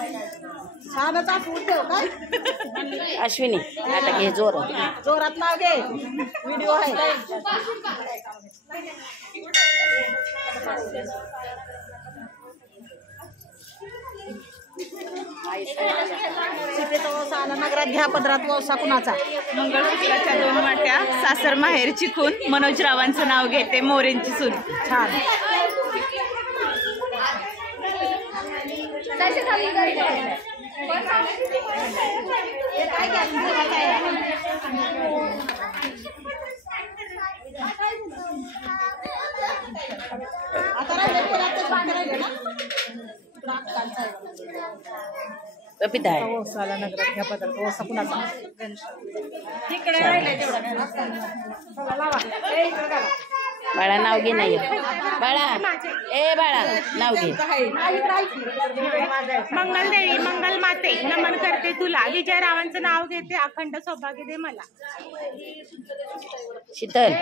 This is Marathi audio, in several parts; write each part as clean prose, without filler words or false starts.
छानच फूल ठेव काय अश्विनी आता घे जोरात नाव घे व्हिडिओ आहे नगरात घ्या पदरात वसा कुणाचा मंगळसूत्राच्या 2 वाट्या सासर माहेर चिकून मनोजरावांचं नाव घेते मोरेंची सून छान कपिता आहे वसाला नगरात घ्या पदरात वसा कुणाचा बाळा नाव घे नाही बाळा ए बाळा नाव घे मंगलदेवी मंगल माते नमन करते तुला विजयरावांचं नाव घेते अखंड सौभाग्य दे मला शीतल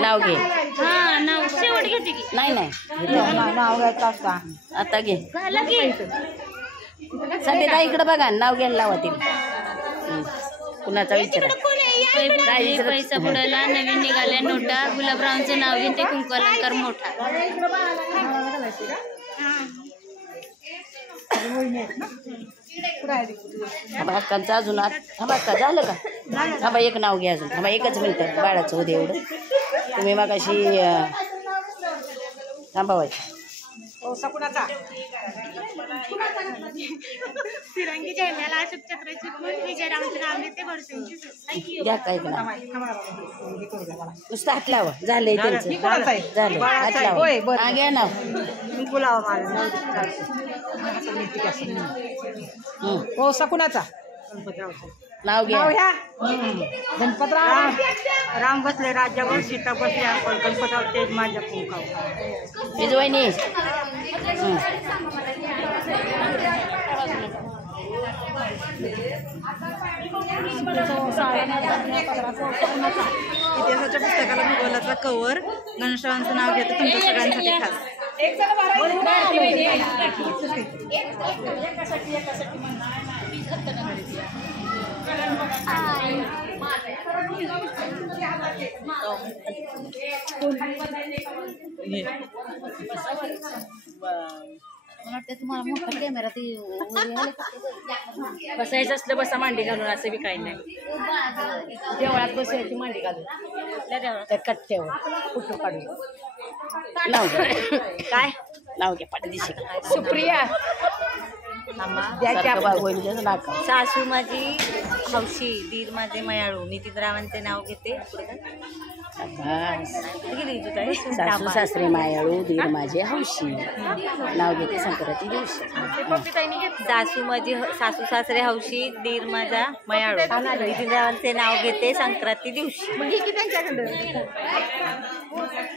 नाव घे हा नाव शेवट घेते की नाही नाव घ्यायचं असता आता घे सध्या इकडे बघा नाव घ्यायला लावा तिला कुणाचा विचार पैसा बुडाला नवीन निघाल्या नोटा गुलाबरावांचं नाव घेते कुंकू अलंकार मोठा हक्कांचं अजून थांबा का झालं का थांबा एक नाव घ्या अजून थांबा एकच मिनिट बाळाचं होते एवढं तुम्ही मग अशी थांबावायचं तिरंगी झेंड्याला अशोक चक्र चिकून विजयरावांचं नाव घेते भरसूंची घ्या काय का नुसतं हात लावा झालंय त्यांचं झालं हात लावा घ्या नाव वसा कुणाचा नाव घ्या गणपतराव राम बसले राज्यावर सीता बसले आपण गणपतराव तेज माझ्या कुंकाव विजवाईनी इतिहासाच्या पुस्तकाला भूगोलाचा कवर गणेशरावांचं नाव घेते तुमच्या सगळ्यांसाठी खास तुम्हाला मोठा कॅमेरा ते बसायचं असलं बसा मांडी घालून असं बी काही नाही देवळात बसायची मांडी घालून त्या कट्ट्यावर फोटो काढून नाव घ्या काय नाव घ्या पाठदिशी सुप्रिया सासू माझी हौशी दीर माझे मयाळू नितीनरावांचे नाव घेते सासू सासरे मायाळू दीर माझे हौशी नाव घेते संक्रांती दिवशी सासू सासरे हौशी दीर माझा मयाळू नितीनरावांचे नाव घेते संक्रांती दिवशी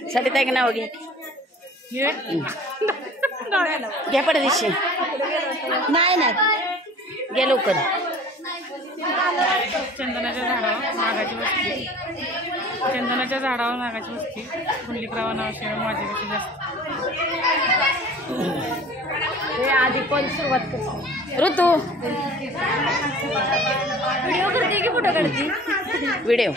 सलिता एक नाव घे घ्या पडदिशी नाही घ्या लवकर चंदनाच्या झाडावर नागाची वस्ती पुंडलिकराव नाव शेण माझ्यापेक्षा जास्त आधी पण सुरुवात करतो ऋतू व्हिडिओ करते की फोटो काढते व्हिडिओ